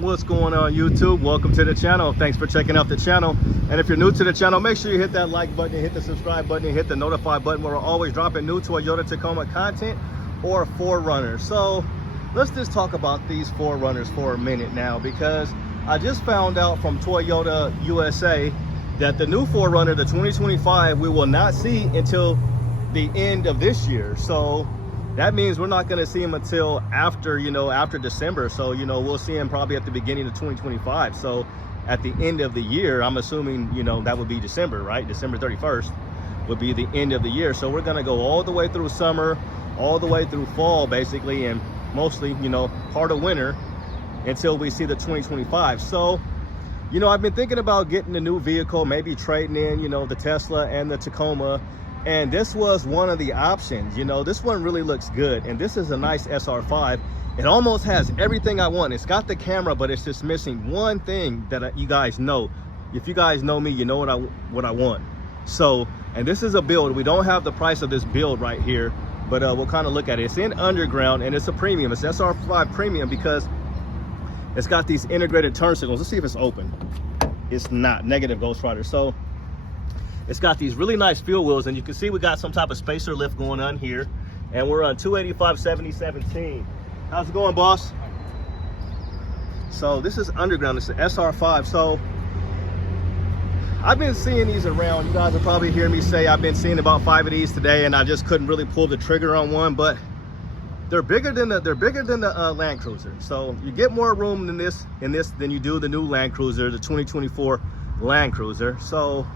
What's going on, YouTube? Welcome to the channel. Thanks for checking out the channel. And if you're new to the channel, make sure you hit that like button, hit the subscribe button, and hit the notify button. We're always dropping new Toyota Tacoma content or 4Runner. So let's just talk about these 4Runners for a minute now, because I just found out from Toyota USA that the new 4Runner, the 2025, we will not see until the end of this year. So that means we're not going to see him until after, after December. So, we'll see him probably at the beginning of 2025. So at the end of the year, I'm assuming, that would be December, right? December 31st would be the end of the year. So we're going to go all the way through summer, all the way through fall, basically, and mostly, part of winter until we see the 2025. So, I've been thinking about getting a new vehicle, maybe trading in, the Tesla and the Tacoma. And this was one of the options. This one really looks good. And this is a nice SR5. It almost has everything I want. It's got the camera, but it's just missing one thing that you guys know. If you guys know me, you know what I want. So, and this is a build. We don't have the price of this build right here, but we'll kind of look at it. It's in underground and it's a premium. It's SR5 premium because it's got these integrated turn signals. Let's see if it's open. It's not. Negative, Ghost Rider. So it's got these really nice fuel wheels, and you can see we got some type of spacer lift going on here, and we're on 285/70/17. How's it going, boss? So this is underground. It's an SR5. So I've been seeing these around. You guys will probably hear me say I've been seeing about 5 of these today, and I just couldn't really pull the trigger on one. But they're bigger than the Land Cruiser. So you get more room than this than you do the new Land Cruiser, the 2024 Land Cruiser. So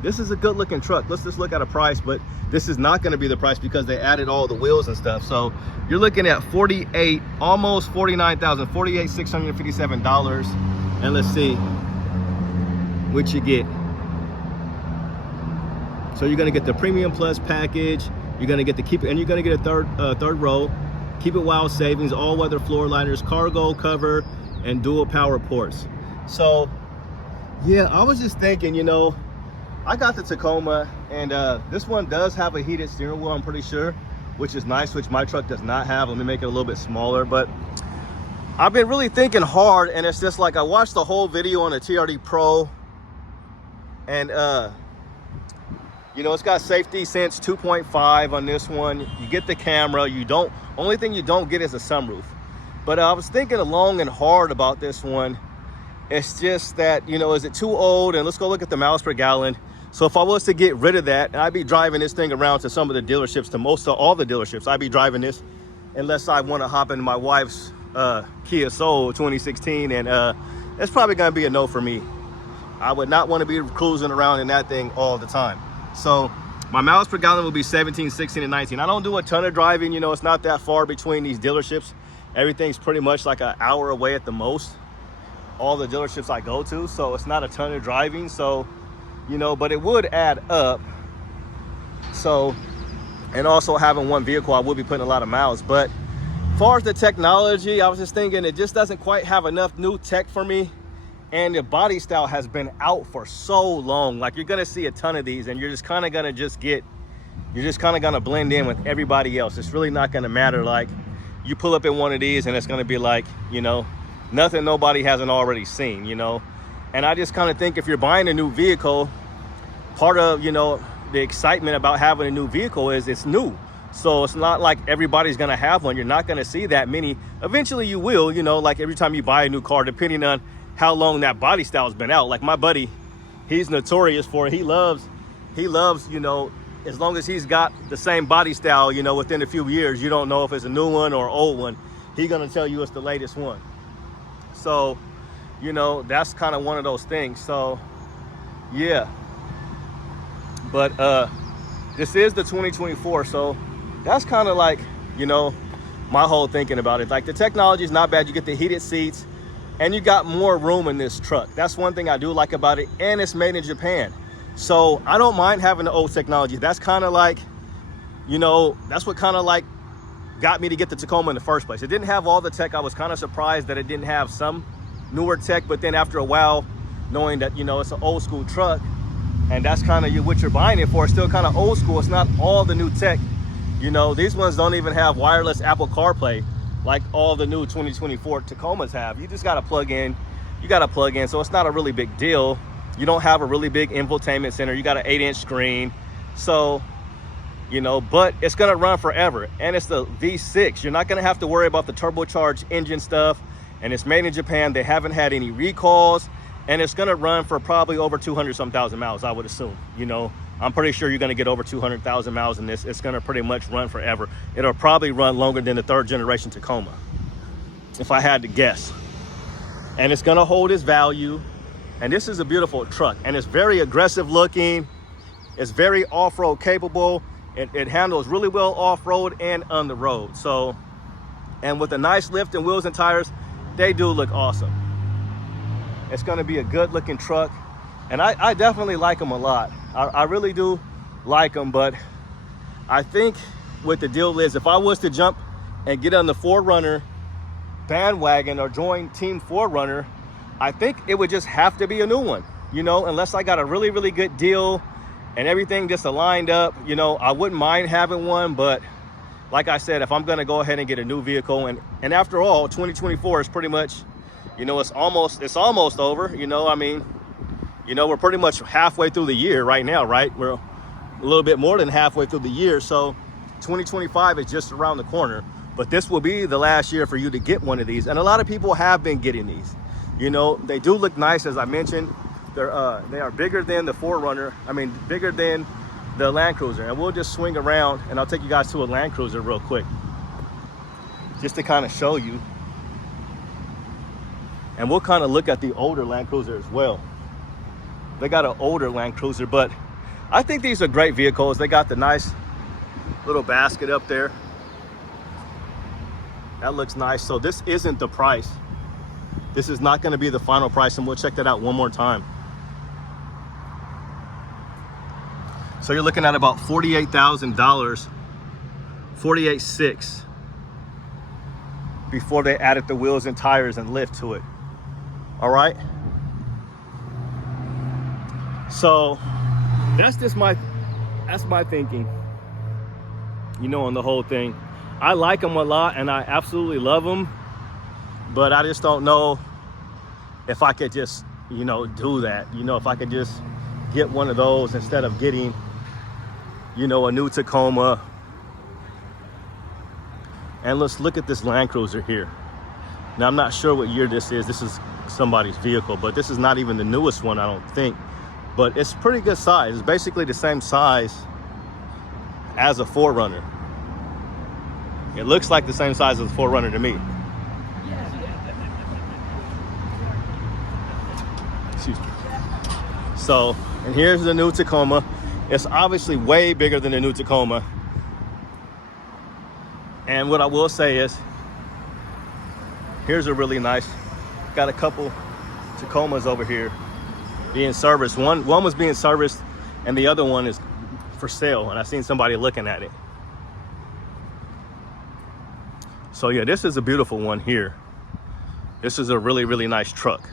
this is a good looking truck. Let's just look at a price, but this is not going to be the price because they added all the wheels and stuff. So you're looking at 48, almost 49,000, $48,657. And let's see what you get. So you're going to get the Premium Plus package. You're going to get the keep it, and you're going to get a third row, Keep It Wild savings, all weather floor liners, cargo cover, and dual power ports. So yeah, I was just thinking, I got the Tacoma, and this one does have a heated steering wheel, I'm pretty sure, which is nice, which my truck does not have. Let me make it a little bit smaller. But I've been really thinking hard, and it's just like I watched the whole video on the TRD Pro, and it's got safety sense 2.5 on this one. You get the camera. Only thing you don't get is a sunroof. But I was thinking long and hard about this one. It's just that, is it too old? And let's go look at the miles per gallon. So if I was to get rid of that, I'd be driving this thing around to some of the dealerships, to most of all the dealerships. I'd be driving this unless I want to hop into my wife's Kia Soul 2016. And it's probably going to be a no for me. I would not want to be cruising around in that thing all the time. So my miles per gallon will be 17, 16, and 19. I don't do a ton of driving. It's not that far between these dealerships. Everything's pretty much like an hour away at the most, all the dealerships I go to. So it's not a ton of driving. So, but it would add up. So, and also having one vehicle, I would be putting a lot of miles. But as far as the technology, I was just thinking it just doesn't quite have enough new tech for me. And the body style has been out for so long. Like, you're gonna see a ton of these, and you're just kind of gonna blend in with everybody else. It's really not gonna matter. Like, you pull up in one of these and it's gonna be like, nothing nobody hasn't already seen, And I just kind of think if you're buying a new vehicle, part of, the excitement about having a new vehicle is it's new. So it's not like everybody's gonna have one. You're not gonna see that many. Eventually you will, like every time you buy a new car, depending on how long that body style has been out. Like my buddy, he's notorious for it. He loves, as long as he's got the same body style, within a few years, you don't know if it's a new one or old one. He's gonna tell you it's the latest one. So, that's kind of one of those things. So, yeah. But this is the 2024, so that's kind of like, my whole thinking about it. Like, the technology is not bad. You get the heated seats, and you got more room in this truck. That's one thing I do like about it, and it's made in Japan. So I don't mind having the old technology. That's kind of like, that's what kind of like got me to get the Tacoma in the first place. It didn't have all the tech. I was kind of surprised that it didn't have some newer tech, but then after a while, knowing that, it's an old school truck, and that's kind of what you're buying it for, it's still kind of old school. It's not all the new tech. These ones don't even have wireless Apple CarPlay. like all the new 2024 Tacomas have. You just got to plug in. You got to plug in. So it's not a really big deal. You don't have a really big infotainment center. You got an 8-inch screen. So, you know, but it's going to run forever. And it's the V6. You're not going to have to worry about the turbocharged engine stuff. And it's made in Japan. They haven't had any recalls. And it's going to run for probably over 200-some thousand miles, I would assume. You know, I'm pretty sure you're going to get over 200,000 miles in this. It's going to pretty much run forever. It'll probably run longer than the 3rd generation Tacoma, if I had to guess. And it's going to hold its value. And this is a beautiful truck. And it's very aggressive looking. It's very off-road capable. It handles really well off-road and on the road. So, and with a nice lift and wheels and tires, they do look awesome. It's going to be a good looking truck. And I definitely like them a lot. I really do like them. But I think what the deal is, if I was to jump and get on the 4Runner bandwagon or join Team 4Runner, I think it would just have to be a new one, you know, unless I got a really, really good deal and everything just aligned up. You know, I wouldn't mind having one. But like I said, if I'm going to go ahead and get a new vehicle, and after all, 2024 is pretty much, you know, it's almost over. You know, I mean, you know, we're pretty much halfway through the year right now, right? We're a little bit more than halfway through the year. So 2025 is just around the corner. But this will be the last year for you to get one of these. And a lot of people have been getting these. You know, they do look nice, as I mentioned. They are bigger than the 4Runner. I mean, bigger than the Land Cruiser. And we'll just swing around and I'll take you guys to a Land Cruiser real quick, just to kind of show you. And we'll kind of look at the older Land Cruiser as well. They got an older Land Cruiser, but I think these are great vehicles. They got the nice little basket up there. That looks nice. So this isn't the price. This is not going to be the final price, and we'll check that out one more time. So you're looking at about $48,000, $48,600, before they added the wheels and tires and lift to it. All right. So that's my thinking, you know, on the whole thing. I like them a lot and I absolutely love them, but I just don't know if I could just, you know, do that. You know, if I could just get one of those instead of getting, you know, a new Tacoma. And let's look at this Land Cruiser here. Now, I'm not sure what year this is. This is somebody's vehicle, but this is not even the newest one, I don't think. But it's pretty good size. It's basically the same size as a 4Runner. It looks like the same size as a 4Runner to me. Excuse me. So, and here's the new Tacoma. It's obviously way bigger than the new Tacoma. And what I will say is, here's a really nice, got a couple Tacomas over here being serviced. One was being serviced and the other one is for sale, and I seen somebody looking at it. So yeah, this is a beautiful one here. This is a really, really nice truck.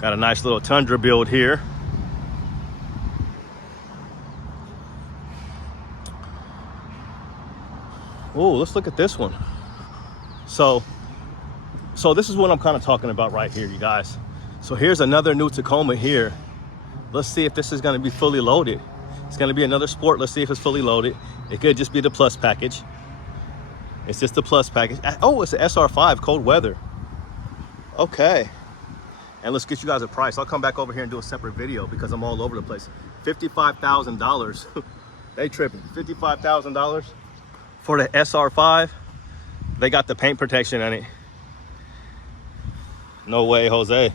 Got a nice little Tundra build here. Oh, let's look at this one. So this is what I'm kind of talking about right here, you guys. So here's another new Tacoma here. Let's see if this is going to be fully loaded. It's going to be another Sport. Let's see if it's fully loaded. It could just be the Plus package. It's just the Plus package. Oh, it's an SR5 cold weather. Okay. And let's get you guys a price. I'll come back over here and do a separate video because I'm all over the place. $55,000. They tripping. $55,000 for the SR5. They got the paint protection on it. No way, Jose.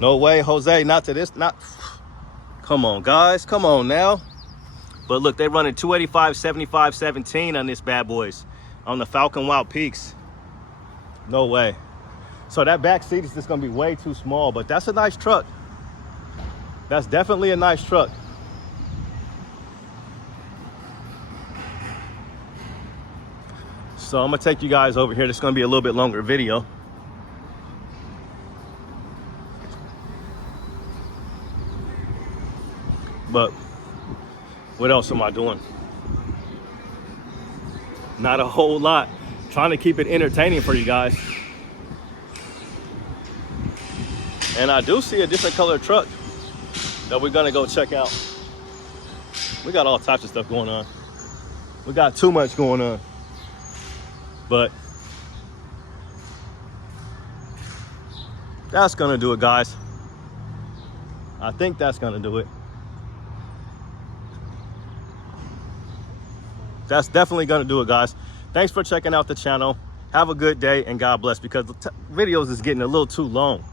No way, Jose. Not to this. Not. Come on, guys. Come on now. But look, they're running 285, 75, 17 on this bad boys. On the Falcon Wild Peaks. No way. So that back seat is just going to be way too small. But that's a nice truck. That's definitely a nice truck. So I'm going to take you guys over here. This is going to be a little bit longer video. But What else am I doing? Not a whole lot. Trying to keep it entertaining for you guys. And I do see a different color truck that we're gonna go check out. We got all types of stuff going on. We got too much going on. But that's gonna do it, guys. I think that's gonna do it. That's definitely gonna do it, guys. Thanks for checking out the channel. Have a good day and God bless, because the videos is getting a little too long.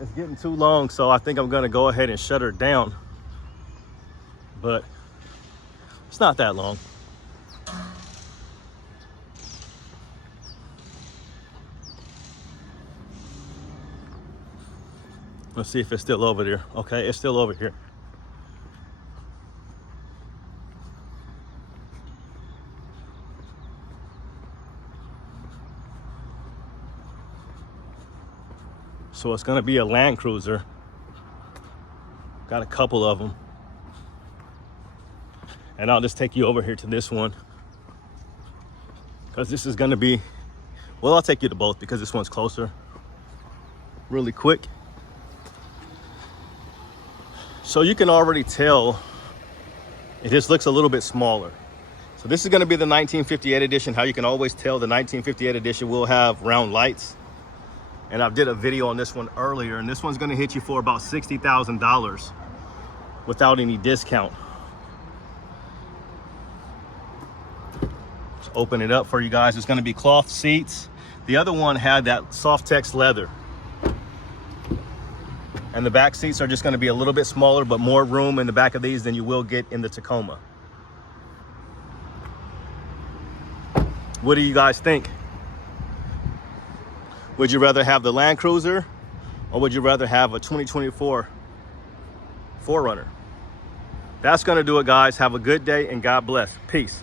It's getting too long, so I think I'm gonna go ahead and shut her down. But it's not that long. Let's see if it's still over there. Okay, it's still over here. So it's gonna be a Land Cruiser. Got a couple of them. And I'll just take you over here to this one, because this is gonna be, well, I'll take you to both because this one's closer. Really quick. So you can already tell it just looks a little bit smaller. So this is gonna be the 1958 edition. How you can always tell the 1958 edition will have round lights. And I did a video on this one earlier, and this one's gonna hit you for about $60,000 without any discount. Let's open it up for you guys. It's gonna be cloth seats. The other one had that Softex leather. And the back seats are just gonna be a little bit smaller, but more room in the back of these than you will get in the Tacoma. What do you guys think? Would you rather have the Land Cruiser, or would you rather have a 2024 4Runner? That's gonna do it, guys. Have a good day and God bless. Peace.